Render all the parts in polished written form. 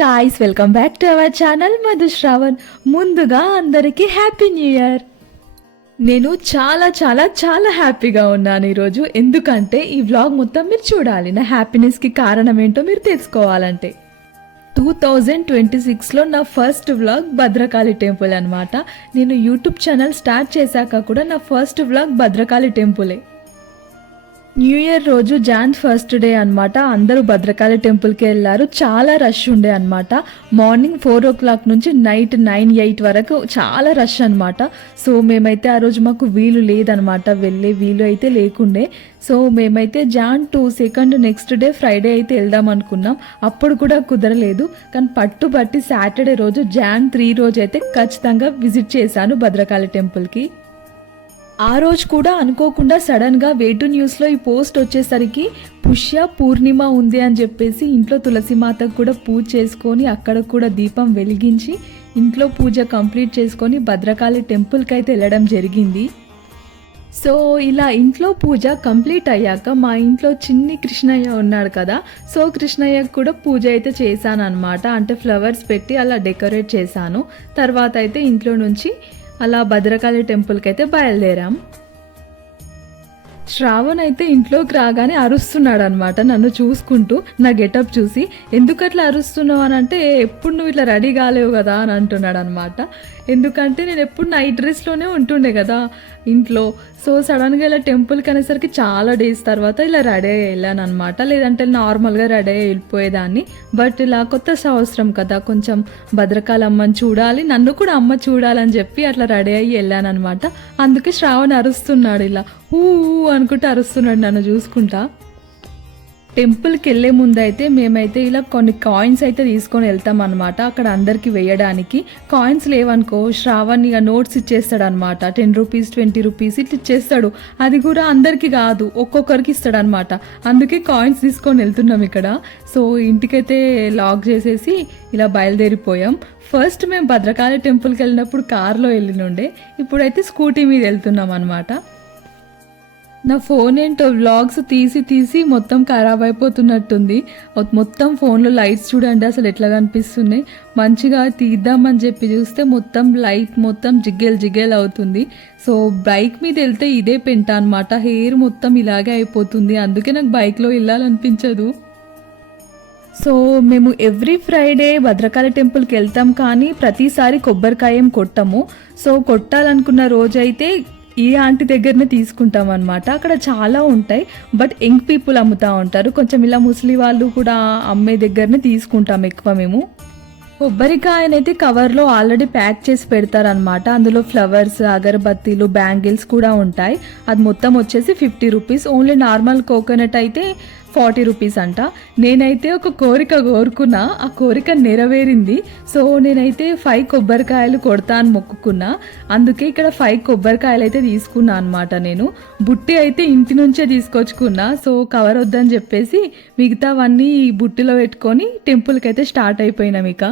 Guys, welcome back to our channel Madhushravan. ముందుగా అందరికీ happy new year. నేను చాలా చాలా చాలా హ్యాపీగా ఉన్నాను ఈరోజు. ఎందుకంటే ఈ వ్లాగ్ మొత్తం మీరు చూడాలి. నా హ్యాపీనెస్కి కారణం ఏంటో మీరు తెలుసుకోవాలంటే 2026లో నా ఫస్ట్ వ్లాగ్ భద్రకాళి టెంపుల్ అనమాట. నేను యూట్యూబ్ ఛానల్ స్టార్ట్ చేశాక కూడా నా ఫస్ట్ వ్లాగ్ భద్రకాళి టెంపులే. న్యూ ఇయర్ రోజు జాన్ ఫస్ట్ డే అనమాట. అందరూ భద్రకాళి టెంపుల్కి వెళ్ళారు. చాలా రష్ ఉండే అనమాట. మార్నింగ్ 4 o'clock నుంచి నైట్ 9-8 వరకు చాలా రష్ అనమాట. సో మేమైతే ఆ రోజు మాకు వీలు లేదనమాట, వెళ్ళే వీలు అయితే లేకుండే. సో మేమైతే జాన్ 2 నెక్స్ట్ డే ఫ్రైడే అయితే వెళ్దాం అనుకున్నాం. అప్పుడు కూడా కుదరలేదు. కానీ పట్టుబట్టి సాటర్డే రోజు జాన్ 3 రోజు అయితే ఖచ్చితంగా విజిట్ చేశాను భద్రకాళి టెంపుల్కి. ఆ రోజు కూడా అనుకోకుండా సడన్గా వేటు న్యూస్లో ఈ పోస్ట్ వచ్చేసరికి పుష్య పూర్ణిమ ఉంది అని చెప్పేసి ఇంట్లో తులసిమాతకు కూడా పూజ చేసుకొని అక్కడ కూడా దీపం వెలిగించి ఇంట్లో పూజ కంప్లీట్ చేసుకొని భద్రకాళి టెంపుల్కి అయితే వెళ్ళడం జరిగింది. సో ఇలా ఇంట్లో పూజ కంప్లీట్ అయ్యాక మా ఇంట్లో చిన్ని కృష్ణయ్య ఉన్నాడు కదా, సో కృష్ణయ్యకు కూడా పూజ అయితే చేశాను అనమాట. అంటే ఫ్లవర్స్ పెట్టి అలా డెకరేట్ చేశాను. తర్వాత అయితే ఇంట్లో నుంచి అలా భద్రకాళి టెంపుల్కి అయితే బయలుదేరాం. శ్రావణ్ అయితే ఇంట్లోకి రాగానే అరుస్తున్నాడు అనమాట నన్ను చూసుకుంటూ. నా గెటప్ చూసి ఎందుకు అట్లా అరుస్తున్నావు అని అంటే, ఎప్పుడు నువ్వు ఇట్లా రెడీ కాలేవు కదా అని అంటున్నాడు అనమాట. ఎందుకంటే నేను ఎప్పుడు నైట్ డ్రెస్లోనే ఉంటుండే కదా ఇంట్లో. సో సడన్గా ఇలా టెంపుల్కి అనేసరికి చాలా డేస్ తర్వాత ఇలా రెడీ అయ్యి వెళ్ళాను అనమాట. లేదంటే నార్మల్గా రెడీ అయ్యి వెళ్ళిపోయేదాన్ని. బట్ ఇలా కొత్త సంవత్సరం కదా, కొంచెం భద్రకాళి అమ్మని చూడాలి, నన్ను కూడా అమ్మ చూడాలని చెప్పి అట్లా రెడీ అయ్యి వెళ్ళాను అనమాట. అందుకే శ్రావణ్ అరుస్తున్నాడు, ఇలా ఊ అనుకుంటే అరుస్తున్నాడు నన్ను చూసుకుంటా. టెంపుల్కి వెళ్ళే ముందు అయితే మేమైతే ఇలా కొన్ని కాయిన్స్ అయితే తీసుకొని వెళ్తాం అనమాట. అక్కడ అందరికి వేయడానికి కాయిన్స్ లేవనుకో శ్రావణ్ ఇక నోట్స్ ఇచ్చేస్తాడు అనమాట. 10 రూపీస్ 20 రూపీస్ ఇట్లా ఇచ్చేస్తాడు. అది కూడా అందరికి కాదు, ఒక్కొక్కరికి ఇస్తాడు అనమాట. అందుకే కాయిన్స్ తీసుకొని వెళ్తున్నాం ఇక్కడ. సో ఇంటికైతే లాక్ చేసేసి ఇలా బయలుదేరిపోయాం. ఫస్ట్ మేము భద్రకాళి టెంపుల్కి వెళ్ళినప్పుడు కార్లో వెళ్ళినుండే, ఇప్పుడైతే స్కూటీ మీద వెళ్తున్నాం అనమాట. నా ఫోన్ ఏంటో వ్లాగ్స్ తీసి తీసి మొత్తం ఖరాబ్ అయిపోతున్నట్టుంది. మొత్తం ఫోన్లో లైట్స్ చూడండి అసలు ఎట్లా కనిపిస్తున్నాయి. మంచిగా తీద్దామని చెప్పి చూస్తే మొత్తం లైట్ మొత్తం జిగ్గేల్ అవుతుంది. సో బైక్ మీద వెళ్తే ఇదే పెంట అనమాట, హెయిర్ మొత్తం ఇలాగే అయిపోతుంది. అందుకే నాకు బైక్లో వెళ్ళాలనిపించదు. సో మేము ఎవ్రీ ఫ్రైడే భద్రకాళి టెంపుల్కి వెళ్తాం, కానీ ప్రతిసారి కొబ్బరికాయ ఏం కొట్టము. సో కొట్టాలనుకున్న రోజైతే ఈ ఆంటీ దగ్గరనే తీసుకుంటాం అనమాట. అక్కడ చాలా ఉంటాయి, బట్ యంగ్ పీపుల్ అమ్ముతూ ఉంటారు. కొంచెం ఇలా ముసలి వాళ్ళు కూడా అమ్మే దగ్గరనే తీసుకుంటాం ఎక్కువ మేము. కొబ్బరికాయనైతే కవర్లో ఆల్రెడీ ప్యాక్ చేసి పెడతారనమాట. అందులో ఫ్లవర్స్, అగరబత్తీలు, బ్యాంగిల్స్ కూడా ఉంటాయి. అది మొత్తం వచ్చేసి 50 రూపీస్. ఓన్లీ నార్మల్ కోకోనట్ అయితే 40 రూపీస్ అంట. నేనైతే ఒక కోరిక కోరుకున్నా, ఆ కోరిక నెరవేరింది. సో నేనైతే 5 కొబ్బరికాయలు కొడతా అని మొక్కుకున్నా. అందుకే ఇక్కడ 5 కొబ్బరికాయలు అయితే తీసుకున్నా అనమాట. నేను బుట్టి అయితే ఇంటి నుంచే తీసుకొచ్చుకున్నా. సో కవర్ వద్దని చెప్పేసి మిగతావన్నీ బుట్టిలో పెట్టుకొని టెంపుల్కి అయితే స్టార్ట్ అయిపోయినాం. ఇక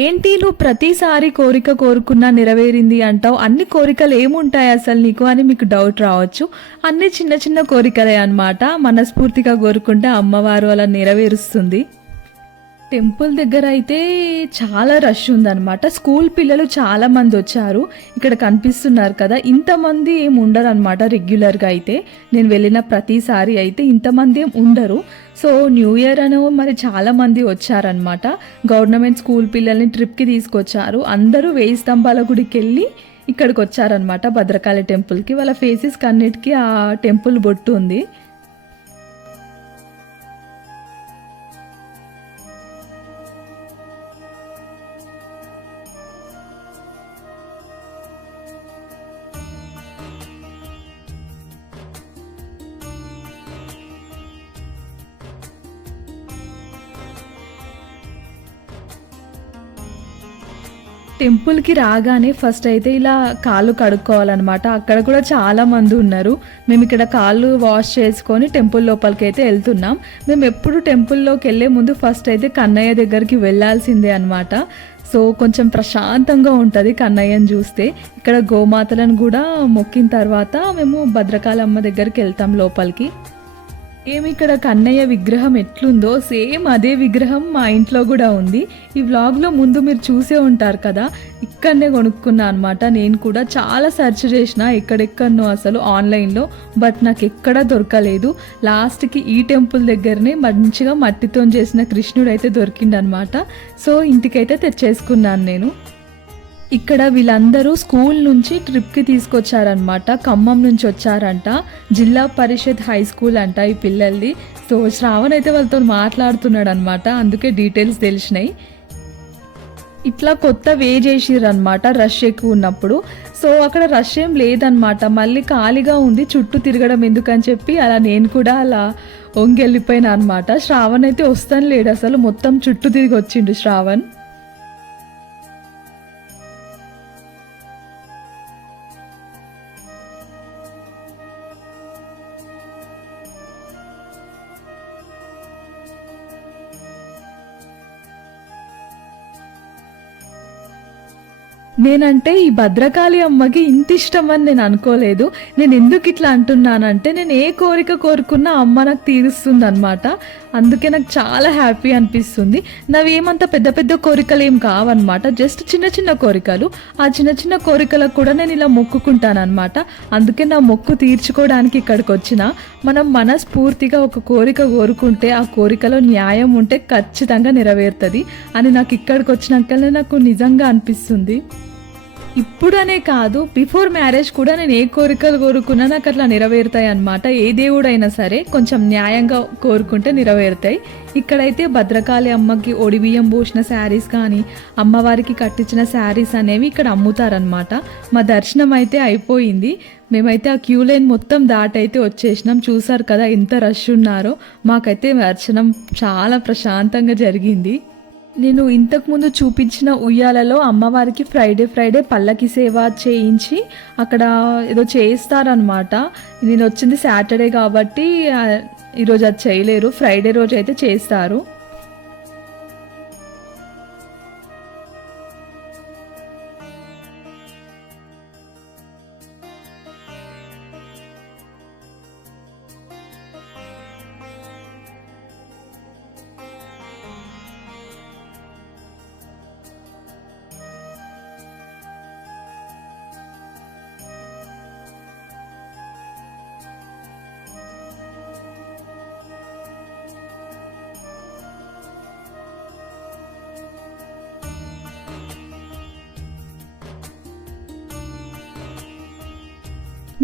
ఏంటి నువ్వు ప్రతిసారి కోరిక కోరుకున్నా నెరవేరింది అంటావు, అన్ని కోరికలు ఏముంటాయి అసలు నీకు అని మీకు డౌట్ రావచ్చు. అన్ని చిన్న చిన్న కోరికలే అనమాట. మనస్ఫూర్తిగా కోరుకుంటే అమ్మవారు అలా నెరవేరుస్తుంది. టెంపుల్ దగ్గర అయితే చాలా రష్ ఉందన్నమాట. స్కూల్ పిల్లలు చాలా మంది వచ్చారు. ఇక్కడ కనిపిస్తున్నారు కదా, ఇంతమంది ఏం ఉండరు అనమాట రెగ్యులర్గా. అయితే నేను వెళ్ళిన ప్రతిసారి అయితే ఇంతమంది ఏం ఉండరు. సో న్యూ ఇయర్ అని మరి చాలా మంది వచ్చారనమాట. గవర్నమెంట్ స్కూల్ పిల్లల్ని ట్రిప్కి తీసుకొచ్చారు. అందరూ 1000 స్తంభాల గుడికి వెళ్ళి ఇక్కడికి వచ్చారనమాట భద్రకాళి టెంపుల్కి. వాళ్ళ ఫేసెస్కి అన్నిటికీ ఆ టెంపుల్ బొట్టు ఉంది. టెంపుల్కి రాగానే ఫస్ట్ అయితే ఇలా కాళ్ళు కడుక్కోవాలన్నమాట. అక్కడ కూడా చాలా మంది ఉన్నారు. మేము ఇక్కడ కాళ్ళు వాష్ చేసుకొని టెంపుల్ లోపలికి అయితే వెళ్తున్నాం. మేము ఎప్పుడు టెంపుల్లోకి వెళ్ళే ముందు ఫస్ట్ అయితే కన్నయ్య దగ్గరికి వెళ్ళాల్సిందే అనమాట. సో కొంచెం ప్రశాంతంగా ఉంటుంది కన్నయ్యని చూస్తే. ఇక్కడ గోమాతలను కూడా మొక్కిన తర్వాత మేము భద్రకాళి అమ్మ దగ్గరికి వెళ్తాం లోపలికి. ఏమి ఇక్కడ కన్నయ్య విగ్రహం ఎట్లుందో సేమ్ అదే విగ్రహం మా ఇంట్లో కూడా ఉంది. ఈ వ్లాగ్లో ముందు మీరు చూసే ఉంటారు కదా, ఇక్కడనే కొనుక్కున్నా అనమాట. నేను కూడా చాలా సెర్చ్ చేసిన ఎక్కడెక్కడనో అసలు ఆన్లైన్లో, బట్ నాకు ఎక్కడా దొరకలేదు. లాస్ట్కి ఈ టెంపుల్ దగ్గరనే మంచిగా మట్టితో చేసిన కృష్ణుడు అయితే దొరికిండనమాట. సో ఇంటికైతే తెచ్చేసుకున్నాను నేను. ఇక్కడ వీళ్ళందరూ స్కూల్ నుంచి ట్రిప్కి తీసుకొచ్చారనమాట. ఖమ్మం నుంచి వచ్చారంట. జిల్లా పరిషత్ హై స్కూల్ అంట ఈ పిల్లల్ది. సో శ్రావణ్ అయితే వాళ్ళతో మాట్లాడుతున్నాడు అనమాట, అందుకే డీటెయిల్స్ తెలిసినాయి. ఇట్లా కొత్త వే చేసిర్రు అనమాట రష్ ఎక్కువ ఉన్నప్పుడు. సో అక్కడ రష్ ఏం లేదనమాట, మళ్ళీ ఖాళీగా ఉంది, చుట్టూ తిరగడం ఎందుకని చెప్పి అలా నేను కూడా అలా వంగెళ్ళిపోయినా అనమాట. శ్రావణ్ అయితే వస్తాను లేడు అసలు, మొత్తం చుట్టూ తిరిగి వచ్చిండు శ్రావణ్. నేనంటే ఈ భద్రకాళి అమ్మకి ఇంత ఇష్టమని నేను అనుకోలేదు. నేను ఎందుకు ఇట్లా అంటున్నానంటే, నేను ఏ కోరిక కోరుకున్నా అమ్మ నాకు తీరుస్తుంది అనమాట. అందుకే నాకు చాలా హ్యాపీ అనిపిస్తుంది. నావి ఏమంత పెద్ద పెద్ద కోరికలు ఏం కావన్నమాట, జస్ట్ చిన్న చిన్న కోరికలు. ఆ చిన్న చిన్న కోరికలకు కూడా నేను ఇలా మొక్కుకుంటాను అనమాట. అందుకే నా మొక్కు తీర్చుకోవడానికి ఇక్కడికి వచ్చిన. మనం మనస్ఫూర్తిగా ఒక కోరిక కోరుకుంటే ఆ కోరికలో న్యాయం ఉంటే ఖచ్చితంగా నెరవేరుతుంది అని నాకు ఇక్కడికి వచ్చినాకనే నాకు నిజంగా అనిపిస్తుంది. ఇప్పుడనే కాదు, బిఫోర్ మ్యారేజ్ కూడా నేను ఏ కోరికలు కోరుకున్నా నాకు అట్లా నెరవేరుతాయి అన్నమాట. ఏ దేవుడైనా సరే కొంచెం న్యాయంగా కోరుకుంటే నెరవేరుతాయి. ఇక్కడైతే భద్రకాళి అమ్మకి ఒడిబియ్యం పోసిన శారీస్ కానీ అమ్మవారికి కట్టించిన శారీస్ అనేవి ఇక్కడ అమ్ముతారనమాట. మా దర్శనం అయితే అయిపోయింది. మేమైతే ఆ క్యూ లైన్ మొత్తం దాటైతే వచ్చేసినాం. చూసారు కదా ఎంత రష్ ఉన్నారో. మాకైతే దర్శనం చాలా ప్రశాంతంగా జరిగింది. నేను ఇంతకుముందు చూపించిన ఉయ్యాలలో అమ్మవారికి ఫ్రైడే పల్లకి సేవ చేయించి అక్కడ ఏదో చేస్తారనమాట. నేను వచ్చింది సాటర్డే కాబట్టి ఈరోజు అది చేయలేరు, ఫ్రైడే రోజు అయితే చేస్తారు.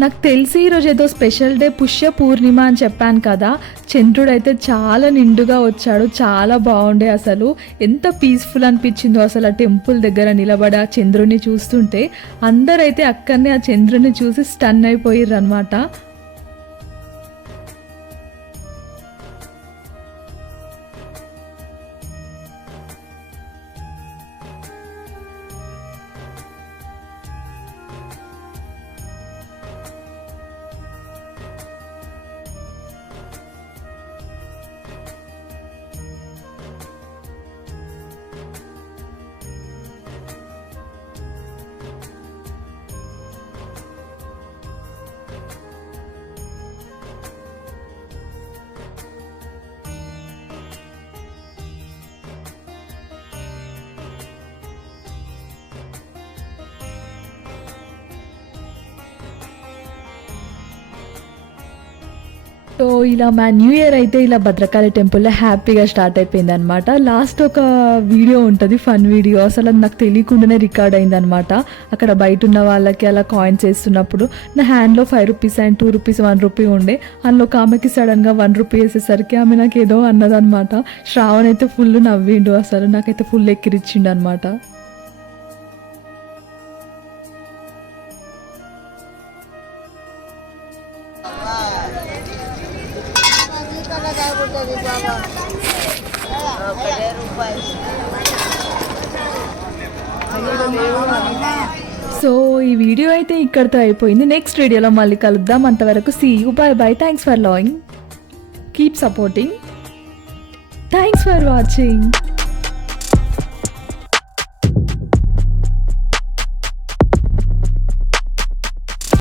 నాకు తెలిసి ఈరోజు ఏదో స్పెషల్ డే, పుష్య పూర్ణిమ అని చెప్పాను కదా. చంద్రుడు అయితే చాలా నిండుగా వచ్చాడు, చాలా బాగుండే. అసలు ఎంత పీస్ఫుల్ అనిపించిందో అసలు ఆ టెంపుల్ దగ్గర నిలబడి ఆ చంద్రుడిని చూస్తుంటే. అందరైతే అక్కడనే ఆ చంద్రుడిని చూసి స్టన్ అయిపోయారు అనమాట. సో ఇలా మా న్యూ ఇయర్ అయితే ఇలా భద్రకాళి టెంపుల్లో హ్యాపీగా స్టార్ట్ అయిపోయింది అనమాట. లాస్ట్ ఒక వీడియో ఉంటుంది, ఫన్ వీడియో, అసలు అది నాకు తెలియకుండానే రికార్డ్ అయిందనమాట. అక్కడ బయట ఉన్న వాళ్ళకి అలా కాయిన్స్ వేస్తున్నప్పుడు నా హ్యాండ్లో 5 రూపీస్ అండ్ 2 రూపీస్ 1 రూపీ ఉండే. అందులో ఒక ఆమెకి సడన్గా 1 రూపీ వేసేసరికి ఆమె నాకు ఏదో అన్నదనమాట. శ్రావణ్ అయితే ఫుల్ నవ్విండు, అసలు నాకైతే ఫుల్ ఎక్కిరిచ్చిండు అనమాట. సో ఈ వీడియో అయితే ఇక్కడితో అయిపోయింది. నెక్స్ట్ వీడియోలో మళ్ళీ కలుద్దాం. అంతవరకు see you, bye bye. Thanks for watching, keep supporting, thanks for watching.